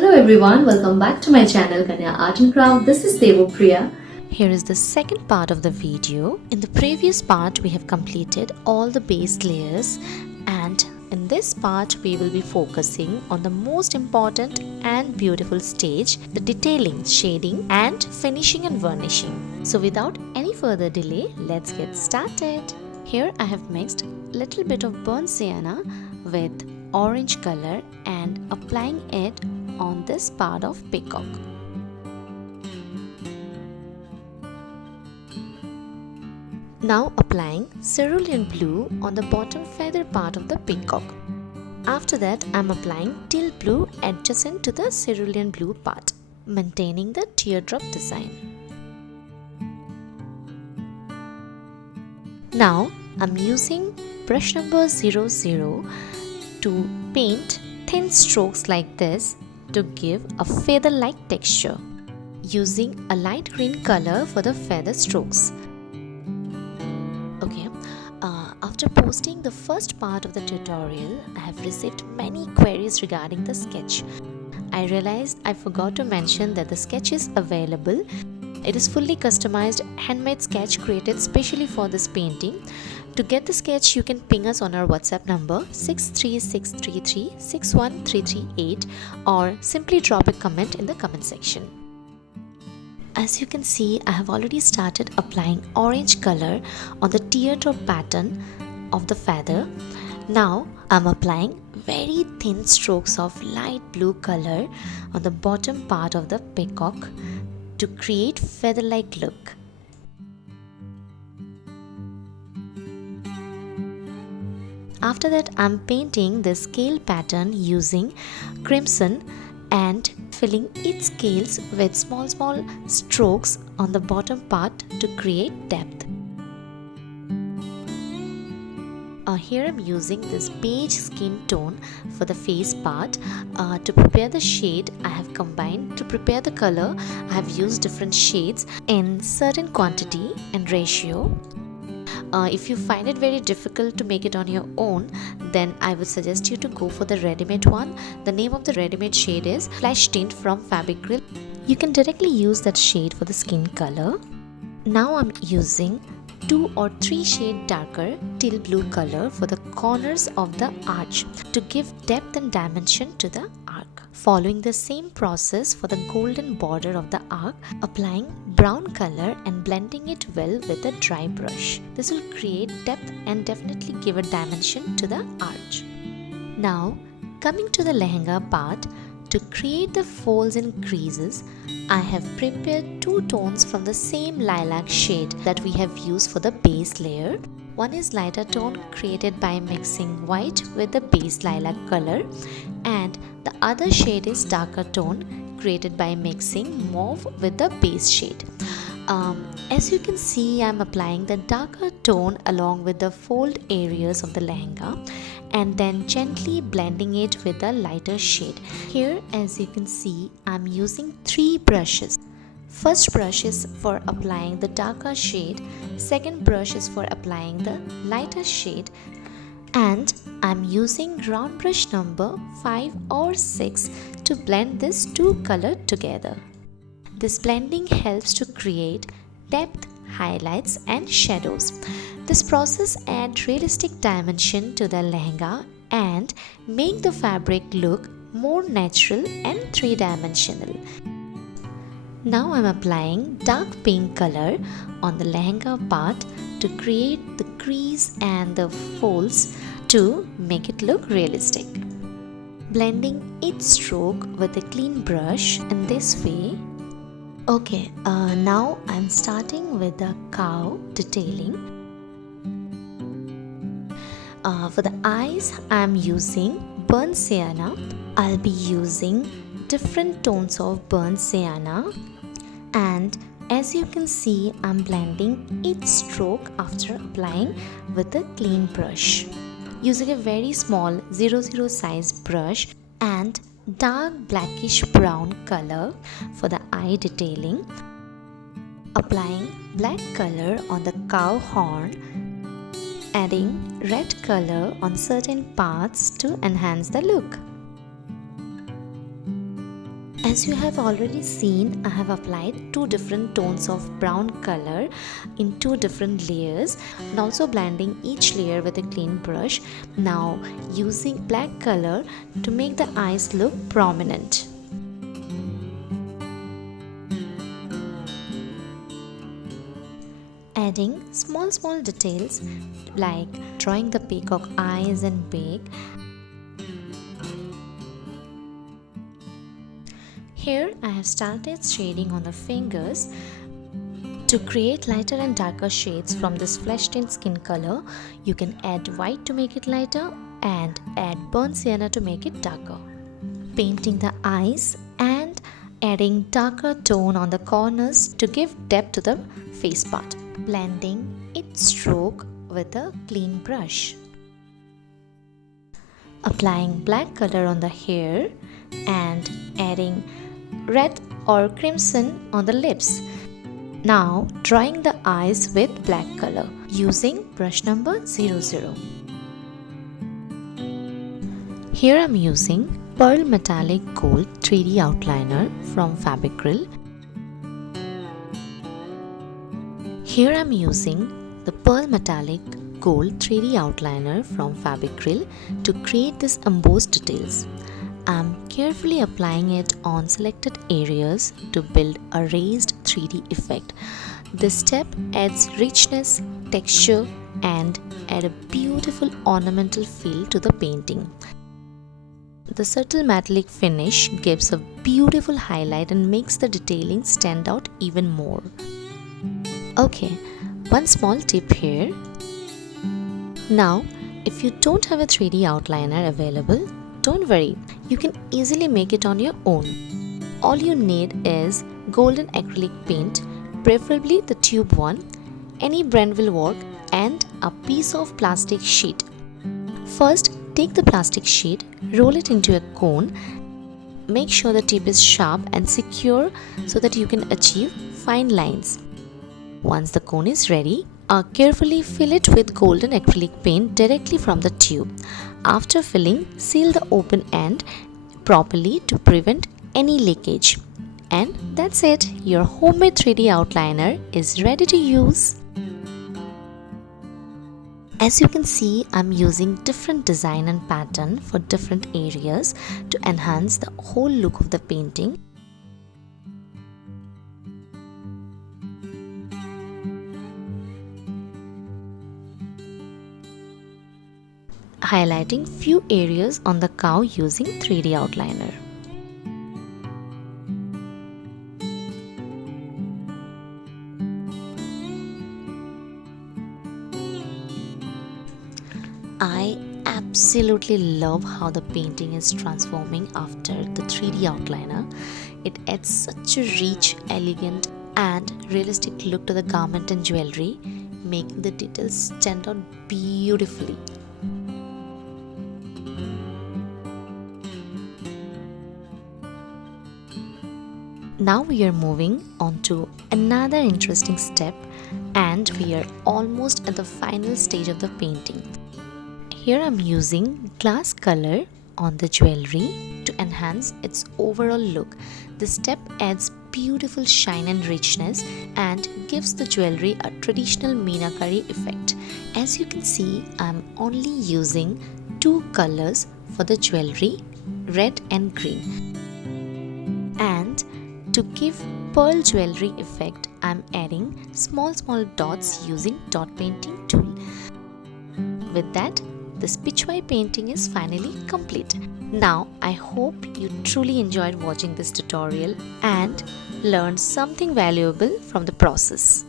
Hello everyone, welcome back to my channel KANYA Art and Craft. This is Priya. Here is the second part of the video. In the previous part, we have completed all the base layers, and in this part, we will be focusing on the most important and beautiful stage, the detailing, shading and finishing and vernishing. So without any further delay, let's get started. Here I have mixed little bit of burnt sienna with orange color and applying it on this part of peacock. Now applying cerulean blue on the bottom feather part of the peacock. After that, I am applying teal blue adjacent to the cerulean blue part, maintaining the teardrop design. Now I am using brush number 00 to paint thin strokes like this to give a feather-like texture, using a light green color for the feather strokes. After posting the first part of the tutorial, I have received many queries regarding the sketch. I realized I forgot to mention that the sketch is available. It is fully customized handmade sketch created specially for this painting. To get the sketch, you can ping us on our WhatsApp number 63633 61338 or simply drop a comment in the comment section. As you can see, I have already started applying orange color on the teardrop pattern of the feather. Now I am applying very thin strokes of light blue color on the bottom part of the peacock to create feather-like look. After that, I am painting the scale pattern using crimson and filling each scales with small strokes on the bottom part to create depth. Here I am using this beige skin tone for the face part. To prepare the shade, I have combined. To prepare the color, I have used different shades in certain quantity and ratio. If you find it very difficult to make it on your own, then I would suggest you to go for the ready-made one. The name of the ready-made shade is Flesh Tint from Fabric Grill. You can directly use that shade for the skin color. Now I'm using 2 or 3 shade darker teal blue color for the corners of the arch to give depth and dimension to the arc. Following the same process for the golden border of the arc, applying brown color and blending it well with a dry brush. This will create depth and definitely give a dimension to the arch. Now coming to the lehenga part, to create the folds and creases, I have prepared 2 tones from the same lilac shade that we have used for the base layer. One is lighter tone created by mixing white with the base lilac color, and the other shade is darker tone created by mixing mauve with the base shade. As you can see, I am applying the darker tone along with the fold areas of the lehenga and then gently blending it with the lighter shade. Here, as you can see, I am using 3 brushes. First brush is for applying the darker shade, second brush is for applying the lighter shade, and I am using round brush number 5 or 6 to blend these 2 colors together. This blending helps to create depth, highlights and shadows. This process adds realistic dimension to the lehenga and make the fabric look more natural and 3-dimensional. Now I am applying dark pink color on the lehenga part to create the crease and the folds to make it look realistic. Blending each stroke with a clean brush in this way. Okay, now I'm starting with the cow detailing. For the eyes, I'm using burnt sienna. I'll be using different tones of burnt sienna, and as you can see, I'm blending each stroke after applying with a clean brush. Using a very small 00 size brush and dark blackish brown color for the eye detailing. Applying black color on the cow horn, adding red color on certain parts to enhance the look. As you have already seen, I have applied two different tones of brown color in two different layers and also blending each layer with a clean brush. Now using black color to make the eyes look prominent. Adding small details like drawing the peacock eyes and beak. Here I have started shading on the fingers. To create lighter and darker shades from this flesh tint skin color, you can add white to make it lighter and add burnt sienna to make it darker. Painting the eyes and adding darker tone on the corners to give depth to the face part. Blending each stroke with a clean brush. Applying black color on the hair and adding red or crimson on the lips. Now drawing the eyes with black color using brush number 00. Here I am using Pearl Metallic Gold 3D outliner from Acrylic. Here I am using the Pearl Metallic Gold 3D outliner from Acrylic to create these embossed details. I'm carefully applying it on selected areas to build a raised 3D effect. This step adds richness, texture and add a beautiful ornamental feel to the painting. The subtle metallic finish gives a beautiful highlight and makes the detailing stand out even more. Okay, one small tip here. Now, if you don't have a 3D outliner available, don't worry, you can easily make it on your own. All you need is golden acrylic paint, preferably the tube one, any brand will work, and a piece of plastic sheet. First, take the plastic sheet, roll it into a cone. Make sure the tip is sharp and secure so that you can achieve fine lines. Once the cone is ready, carefully fill it with golden acrylic paint directly from the tube. After filling, seal the open end properly to prevent any leakage. And that's it, your homemade 3D outliner is ready to use. As you can see, I'm using different design and pattern for different areas to enhance the whole look of the painting. Highlighting few areas on the cow using 3D outliner. I absolutely love how the painting is transforming after the 3D outliner. It adds such a rich, elegant and realistic look to the garment and jewelry, making the details stand out beautifully. Now we are moving on to another interesting step and we are almost at the final stage of the painting. Here I am using glass color on the jewelry to enhance its overall look. This step adds beautiful shine and richness and gives the jewelry a traditional meenakari effect. As you can see, I am only using two colors for the jewelry, red and green. And to give pearl jewelry effect, I am adding small dots using dot painting tool. With that, this Pichwai painting is finally complete. Now, I hope you truly enjoyed watching this tutorial and learned something valuable from the process.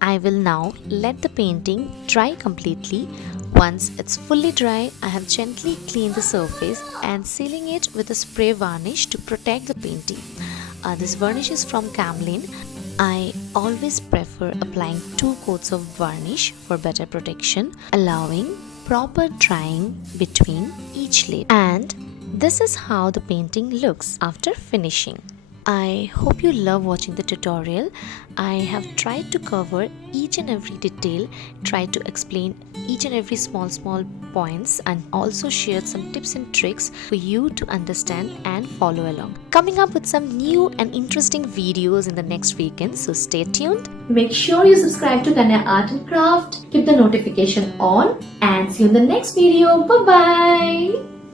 I will now let the painting dry completely. Once it's fully dry, I have gently cleaned the surface and sealing it with a spray varnish to protect the painting. This varnish is from KANYA. I always prefer applying 2 coats of varnish for better protection, allowing proper drying between each layer. And this is how the painting looks after finishing. I hope you love watching the tutorial. I have tried to cover each and every detail, tried to explain each and every small points, and also shared some tips and tricks for you to understand and follow along. Coming up with some new and interesting videos in the next weekend, so stay tuned. Make sure you subscribe to Kanya Art and Craft, keep the notification on, and see you in the next video. Bye bye.